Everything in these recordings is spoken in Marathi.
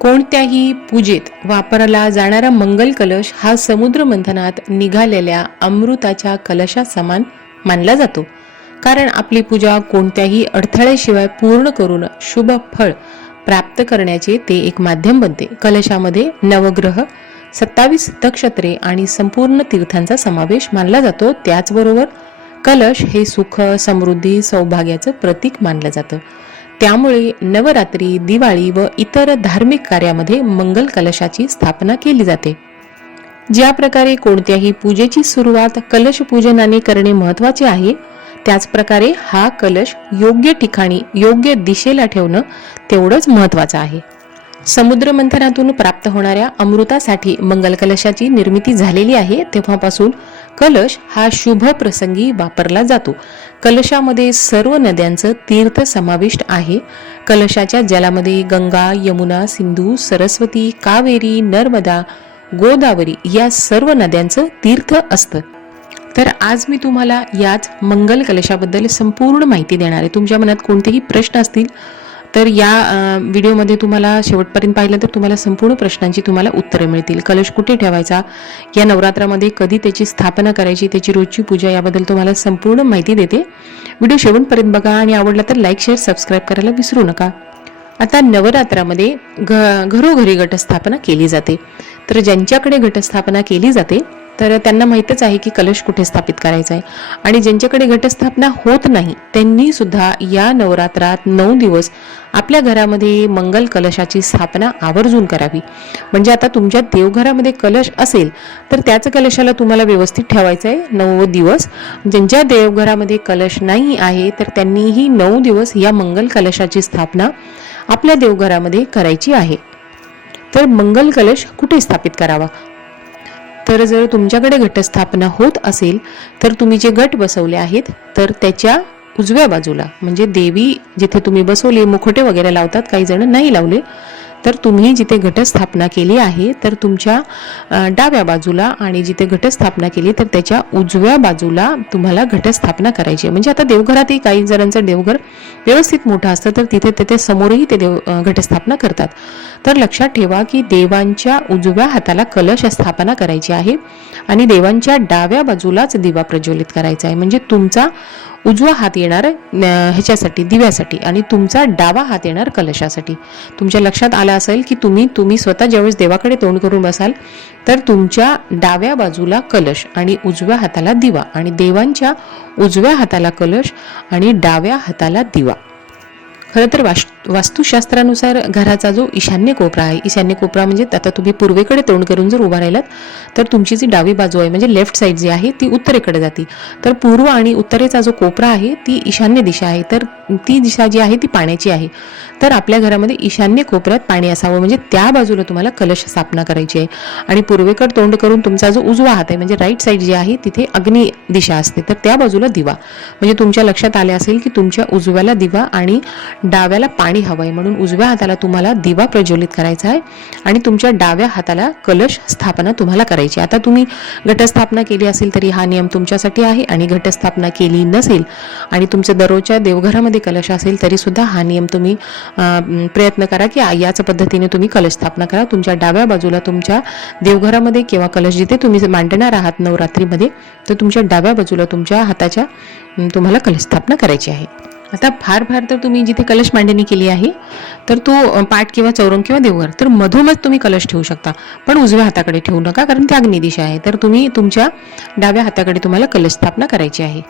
कोणत्याही पूजेत वापरला जाणारा मंगल कलश हा समुद्र मंथनात निघालेल्या अमृताच्या कलशा समान मानला जातो. कारण आपली पूजा कोणत्याही अडथळ्याशिवाय पूर्ण करून शुभ फळ प्राप्त करण्याचे ते एक माध्यम बनते. कलशामध्ये नवग्रह सत्तावीस नक्षत्रे आणि संपूर्ण तीर्थांचा समावेश मानला जातो. त्याचबरोबर कलश हे सुख समृद्धी सौभाग्याचं प्रतीक मानलं जातं. त्यामुळे नवरात्री दिवाळी व इतर धार्मिक कार्यामध्ये मंगल कलशाची स्थापना केली जाते. ज्या प्रकारे कोणत्याही पूजेची सुरुवात कलश पूजनाने करणे महत्त्वाचे आहे त्याच प्रकारे हा कलश योग्य ठिकाणी योग्य दिशेला ठेवणं तेवढंच महत्वाचं आहे. समुद्र मंथनातून प्राप्त होणाऱ्या अमृतासाठी मंगल कलशाची निर्मिती झालेली आहे तेव्हापासून कलश हा शुभ प्रसंगी वापरला जातो. कलशामध्ये सर्व नद्यांचं तीर्थ समाविष्ट आहे. कलशाच्या जलामध्ये गंगा यमुना सिंधू सरस्वती कावेरी नर्मदा गोदावरी या सर्व नद्यांचं तीर्थ असतं. तर आज मी तुम्हाला याच मंगल कलशाबद्दल संपूर्ण माहिती देणार आहे. तुमच्या मनात कोणतेही प्रश्न असतील तर या व्हिडिओमध्ये तुम्हाला शेवटपर्यंत पाहिलं तर तुम्हाला संपूर्ण प्रश्नांची तुम्हाला उत्तरं मिळतील. कलश कुठे ठेवायचा? या नवरात्रामध्ये कधी त्याची स्थापना करायची त्याची रोजची पूजा याबद्दल तुम्हाला संपूर्ण माहिती देते. व्हिडिओ शेवटपर्यंत बघा आणि आवडला तर लाईक शेअर सबस्क्राईब करायला विसरू नका. आता नवरात्रामध्ये घ घरोघरी घटस्थापना केली जाते. तर ज्यांच्याकडे घटस्थापना केली जाते तर त्यांना माहीतच आहे की कलश कुठे स्थापित करायचा आहे. आणि ज्यांच्याकडे घटस्थापना होत नाही त्यांनी सुद्धा या नवरात्रात नऊ दिवस आपल्या घरामध्ये मंगल कलशाची स्थापना आवर्जून करावी. म्हणजे आता तुमच्या देवघरामध्ये कलश असेल तर त्याच कलशाला तुम्हाला व्यवस्थित ठेवायचं आहे नऊ दिवस. ज्यांच्या देवघरामध्ये कलश नाही आहे तर त्यांनीही नऊ दिवस या मंगल कलशाची स्थापना आपल्या देवघरामध्ये करायची आहे. तर मंगल कलश कुठे स्थापित करावा? तर जर तुमच्याकडे घटस्थापना होत असेल तर तुम्ही जे गट बसवले आहेत तर त्याच्या उजव्या बाजूला म्हणजे देवी जिथे तुम्ही बसवले मुखोटे वगैरे लावतात काही जण नाही लावले तर तुम्ही जिथे घटस्थापना केली आहे तर तुमच्या डाव्या बाजूला आणि जिथे घटस्थापना केली तर त्याच्या उजव्या बाजूला तुम्हाला घटस्थापना करायची आहे. म्हणजे आता देवघरातही काही जणांचं देवघर व्यवस्थित मोठं असतं तर तिथे तिथे समोरही ते देव घटस्थापना करतात. तर लक्षात ठेवा की देवांच्या उजव्या हाताला कलश स्थापना करायची आहे आणि देवांच्या डाव्या बाजूलाच दिवा प्रज्वलित करायचा आहे. म्हणजे तुमचा उजवा हात येणार न, ह्याच्यासाठी दिव्यासाठी. आणि तुमचा डावा हात येणार कलशासाठी. तुमच्या लक्षात आलं असेल की तुम्ही तुम्ही स्वतः ज्यावेळेस देवाकडे तोंड करून बसाल तर तुमच्या डाव्या बाजूला कलश आणि उजव्या हाताला दिवा. आणि देवांच्या उजव्या हाताला कलश आणि डाव्या हाताला दिवा. खरं तर वाश वास्तुशास्त्रानुसार घराचा जो ईशान्य कोपरा आहे ईशान्य कोपरा म्हणजे आता तुम्ही पूर्वेकडे तोंड करून जर उभा राहिलात तर तुमची जी डावी बाजू आहे म्हणजे लेफ्ट साईड जी आहे ती उत्तरेकडे जाते. तर पूर्व आणि उत्तरेचा जो कोपरा आहे ती ईशान्य दिशा आहे. तर ती दिशा जी आहे ती पाण्याची आहे. तर आपल्या घरामध्ये ईशान्य कोपऱ्यात पाणी असावं. म्हणजे त्या बाजूला तुम्हाला कलश स्थापना करायची आहे. आणि पूर्वेकडे तोंड करून तुमचा जो उजवा हात आहे म्हणजे राईट साईड जी आहे तिथे अग्नी दिशा असते. तर त्या बाजूला दिवा. म्हणजे तुमच्या लक्षात आले असेल की तुमच्या उजव्याला दिवा आणि डाव्याला पाणी हवं आहे म्हणून उजव्या हाताला तुम्हाला दिवा प्रज्वलित करायचा आहे. आणि तुमच्या डाव्या हाताला कलश स्थापना तुम्हाला करायची आहे. आता तुम्ही घटस्थापना केली असेल तरी हा नियम तुमच्यासाठी आहे. आणि घटस्थापना केली नसेल आणि तुमच्या दररोजच्या देवघरामध्ये कलश असेल तरी सुद्धा हा नियम तुम्ही प्रयत्न करा की याच पद्धतीने तुम्ही कलश स्थापना करा. तुमच्या डाव्या बाजूला तुमच्या देवघरामध्ये किंवा कलश जिथे तुम्ही मांडणार आहात नवरात्रीमध्ये तर तुमच्या डाव्या बाजूला तुमच्या हाताच्या तुम्हाला कलश स्थापना करायची आहे. आता फार फार तर तुम्ही जिथे कलश मांडणी केली आहे तर तो पाठ किंवा चौरंग किंवा देवघर तर मधोमध तुम्ही कलश ठेवू शकता. पण उजव्या हाताकडे ठेवू नका कारण ती अग्निदिशा आहे. तर तुम्ही तुमच्या डाव्या हाताकडे तुम्हाला कलश स्थापना करायची आहे.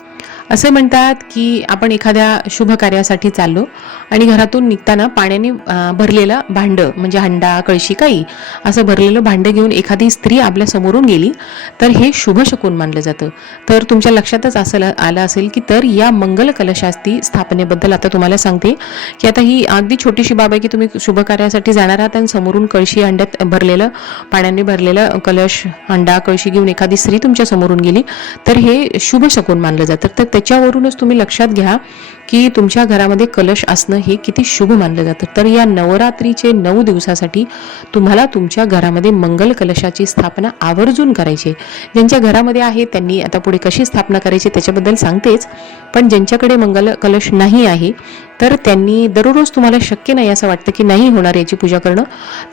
असं म्हणतात की आपण एखाद्या शुभ कार्यासाठी चाललो आणि घरातून निघताना पाण्याने भरलेलं भांडं म्हणजे हंडा कळशी काही असं भरलेलं भांडं घेऊन एखादी स्त्री आपल्या समोरून गेली तर हे शुभ शकून मानलं जातं. तर तुमच्या लक्षातच असं आलं असेल की तर या मंगल कलशास्ती स्थापनेबद्दल आता तुम्हाला सांगते की आता ही अगदी छोटीशी बाब आहे की तुम्ही शुभ कार्यासाठी जाणार आहात आणि समोरून कळशी हंड्यात भरलेलं पाण्याने भरलेलं कलश हंडा कळशी घेऊन एखादी स्त्री तुमच्या समोरून गेली तर हे शुभ शकून मानलं जातं. तर त्याच्यावरूनच तुम्ही लक्षात घ्या की तुमच्या घरामध्ये कलश असणं हे किती शुभ मानलं जातं तर या नवरात्रीचे नऊ दिवसासाठी तुम्हाला तुमच्या घरामध्ये मंगल कलशाची स्थापना आवर्जून करायची आहे. ज्यांच्या घरामध्ये आहे त्यांनी आता पुढे कशी स्थापना करायची त्याच्याबद्दल सांगतेच पण ज्यांच्याकडे मंगल कलश नाही आहे तर त्यांनी दररोज तुम्हाला शक्य नाही असं वाटतं की नाही होणार याची पूजा करणं.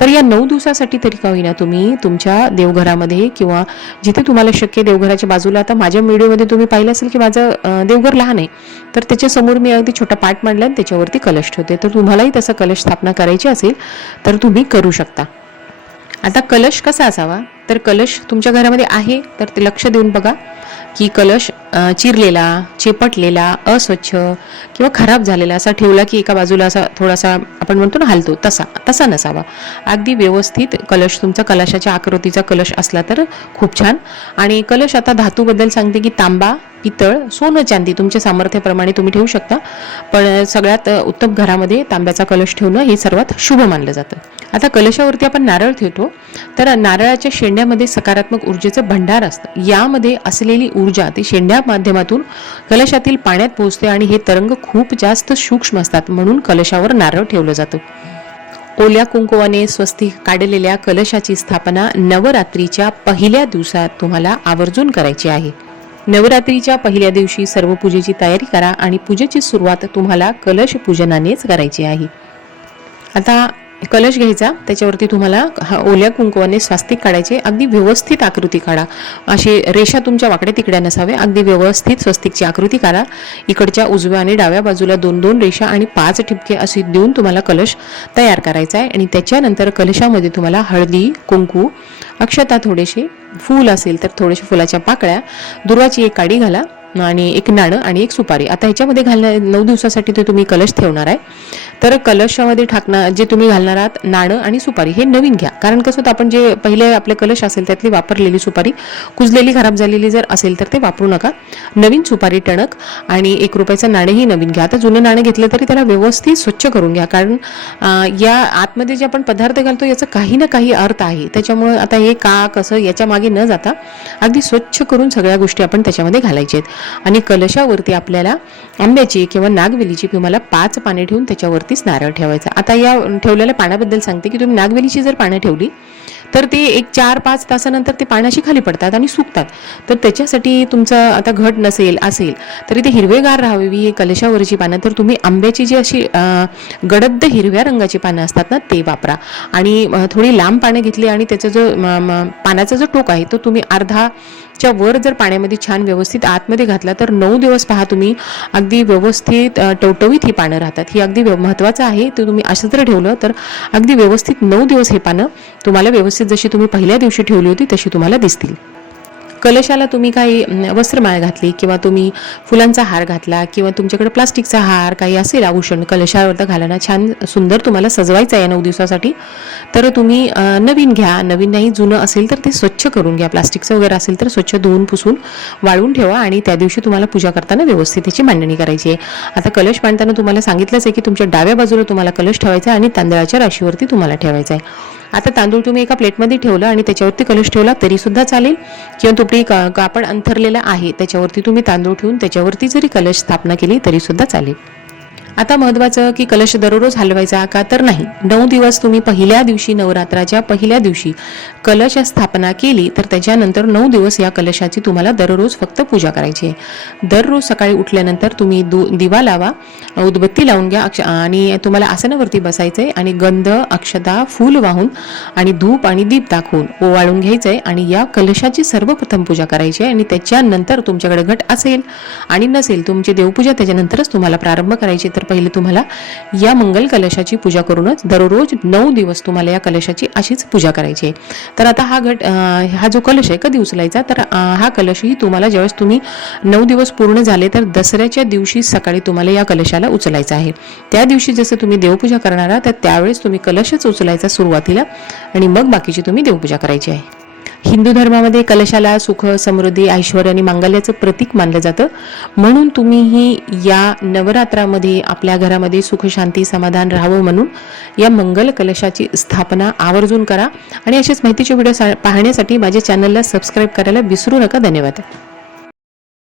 तर या नऊ दिवसासाठी तरी का होईना तुम्ही तुमच्या देवघरामध्ये किंवा जिथे तुम्हाला शक्य देवघराच्या बाजूला आता माझ्या व्हिडिओमध्ये तुम्ही पाहिलं असेल की माझं देवघर लहान आहे. तर त्याच्यासमोर मी अगदी छोटा पाठ मांडला आणि त्याच्यावरती कलश ठेवते. तर तुम्हालाही तसं कलश स्थापना करायची असेल तर तुम्ही करू शकता. आता कलश कसा असावा? तर कलश तुमच्या घरामध्ये आहे तर ते लक्ष देऊन बघा. की कलश चिरलेला चिपटलेला अस्वच्छ किंवा खराब झालेला असा ठेवला की एका बाजूला असा थोडासा आपण म्हणतो ना हालतो तसा तसा नसावा. अगदी व्यवस्थित कलश तुमचा कलशाच्या आकृतीचा कलश असला तर खूप छान. आणि कलश आता धातूबद्दल सांगते की तांबा पितळ सोनं चांदी तुमच्या सामर्थ्याप्रमाणे तुम्ही ठेवू शकता. पण सगळ्यात उत्तम घरामध्ये तांब्याचा कलश ठेवणं हे सर्वात शुभ मानलं जातं. आता कलशावरती आपण नारळ ठेवतो. तर नारळाच्या शेंड्यामध्ये सकारात्मक ऊर्जेचं भंडार असतं. यामध्ये असलेली ऊर्जा ती शेंड्या माध्यमातून कलशातील पाण्यात पोहोचते आणि हे तरंग खूप जास्त सूक्ष्म असतात म्हणून कलशावर नारळ ठेवलं जातं. ओल्या कुंकुवाने स्वस्तिक काढलेल्या कलशाची स्थापना नवरात्रीच्या पहिल्या दिवसात तुम्हाला आवर्जून करायची आहे. नवरात्रीच्या पहिल्या दिवशी सर्व पूजेची तयारी करा आणि पूजेची सुरुवात तुम्हाला कलश पूजनानेच करायची आहे. आता कलश घ्यायचा त्याच्यावरती तुम्हाला हा ओल्या कुंकवाने स्वास्तिक काढायचे अगदी व्यवस्थित आकृती काढा. अशी रेषा तुमच्या वाकड्या तिकड्या नसावे अगदी व्यवस्थित स्वस्तिकची आकृती काढा. इकडच्या उजव्या आणि डाव्या बाजूला दोन दोन रेषा आणि पाच ठिपके असे देऊन तुम्हाला कलश तयार करायचा आहे. आणि त्याच्यानंतर कलशामध्ये तुम्हाला हळदी कुंकू अक्षता थोडेसे फूल असेल तर थोडेसे फुलाच्या पाकळ्या दुर्वाची एक काडी घाला. आणि एक नाणं आणि एक सुपारी. आता ह्याच्यामध्ये घालणार नऊ दिवसासाठी ते तुम्ही कलश ठेवणार आहे. तर कलशामध्ये टाकणार जे तुम्ही घालणार आहात नाणं आणि सुपारी हे नवीन घ्या. कारण कसं होतं आपण जे पहिले आपले कलश असेल त्यातली वापरलेली सुपारी कुजलेली खराब झालेली जर असेल तर ते वापरू नका. नवीन सुपारी टणक आणि एक रुपयाचं नाणेही नवीन घ्या. आता जुनं नाणं घेतलं तरी त्याला व्यवस्थित स्वच्छ करून घ्या. कारण या आतमध्ये जे आपण पदार्थ घालतो याचा काही ना काही अर्थ आहे. त्याच्यामुळे आता हे का कसं याच्या मागे न जाता अगदी स्वच्छ करून सगळ्या गोष्टी आपण त्याच्यामध्ये घालायच्या आहेत. आणि कलशावरती आपल्याला आंब्याची किंवा नागवेलीची तुम्हाला पाच पाने ठेवून त्याच्यावरतीच नारळ ठेवायचा. आता या ठेवलेल्या पाण्याबद्दल सांगते की तुम्ही नागवेलीची जर पानं ठेवली तर ते एक चार पाच तासानंतर ते पाण्याशी खाली पडतात आणि सुकतात. तर त्याच्यासाठी तुमचं आता घट नसेल असेल तरी ते हिरवेगार राहावी हे कलशावरची पानं. तर तुम्ही आंब्याची जी अशी गडद्द गडद हिरव्या रंगाची पानं असतात ना ते वापरा. आणि थोडी लांब पानं घेतली आणि त्याचा जो पानाचा जो टोक आहे तो तुम्ही अर्धा च्या वर जर पाण्यामध्ये छान व्यवस्थित आतमध्ये घातला तर नऊ दिवस पहा तुम्ही अगदी व्यवस्थित टवटवीत ही पानं राहतात. ही अगदी व्यव- महत्त्वाचं आहे ते तुम्ही असं जर ठेवलं तर अगदी व्यवस्थित नऊ दिवस हे पानं तुम्हाला व्यवस्थित जशी तुम्ही पहिल्या दिवशी ठेवली होती तशी तुम्हाला दिसतील. कलशाला तुम्ही काही वस्त्रमाळ घातली किंवा तुम्ही फुलांचा हार घातला किंवा तुमच्याकडे प्लास्टिकचा हार काही असेल आभूषण कलशावर घालणं छान सुंदर तुम्हाला सजवायचं आहे या नऊ दिवसासाठी तर तुम्ही नवीन घ्या. नवीन नाही जुनं असेल तर ते स्वच्छ करून घ्या. प्लास्टिकचं वगैरे असेल तर स्वच्छ धुवून पुसून वाळून ठेवा आणि त्या दिवशी तुम्हाला पूजा करताना व्यवस्थित त्याची मांडणी करायची आहे. आता कलश मांडताना तुम्हाला सांगितलंच आहे की तुमच्या डाव्या बाजूला तुम्हाला कलश ठेवायचा आहे आणि तांदळाच्या राशीवरती तुम्हाला ठेवायचा आहे. आता तांदूळ तुम्ही एका प्लेटमध्ये ठेवला आणि त्याच्यावरती कलश ठेवला तरी सुद्धा चालेल. किंवा तुपडी का- कापड अंथरलेला आहे त्याच्यावरती तुम्ही तांदूळ ठेवून त्याच्यावरती जरी कलश स्थापना केली तरी सुद्धा चालेल. आता महत्वाचं की कलश दररोज हलवायचा का तर नाही. नऊ दिवस तुम्ही पहिल्या दिवशी नवरात्राच्या पहिल्या दिवशी कलश स्थापना केली तर त्याच्यानंतर नऊ दिवस या कलशाची तुम्हाला दररोज फक्त पूजा करायची आहे. दररोज सकाळी उठल्यानंतर तुम्ही दु दिवा लावा उदबत्ती लावून घ्या अक्ष आणि तुम्हाला आसनावरती बसायचं आहे आणि गंध अक्षता फूल वाहून आणि धूप आणि दीप दाखवून ओवाळून घ्यायचं आहे आणि या कलशाची सर्वप्रथम पूजा करायची आहे आणि त्याच्यानंतर तुमच्याकडे घट असेल आणि नसेल तुमची देवपूजा त्याच्यानंतरच तुम्हाला प्रारंभ करायची तर पहिले तुम्हाला या मंगल कलशाची पूजा करूनच दररोज नऊ दिवस तुम्हाला या कलशाची अशीच पूजा करायची आहे. तर आता हा घट हा जो कलश आहे कधी उचलायचा? तर हा कलशही तुम्हाला ज्यावेळेस तुम्ही नऊ दिवस पूर्ण झाले तर दसऱ्याच्या दिवशी सकाळी तुम्हाला या कलशाला उचलायचा आहे. त्या दिवशी जसं तुम्ही देवपूजा करणार आहात तर त्यावेळेस तुम्ही कलशच उचलायचा सुरुवातीला आणि मग बाकीची तुम्ही देवपूजा करायची आहे. हिंदू धर्मामध्ये कलशाला सुख समृद्धी ऐश्वर आणि मांगल्याचं प्रतीक मानलं जातं. म्हणून तुम्हीही या नवरात्रामध्ये आपल्या घरामध्ये सुख शांती समाधान राहावं म्हणून या मंगल कलशाची स्थापना आवर्जून करा. आणि असेच माहितीचे व्हिडिओ सा- पाहण्यासाठी माझ्या चॅनलला सबस्क्राईब करायला विसरू नका. धन्यवाद.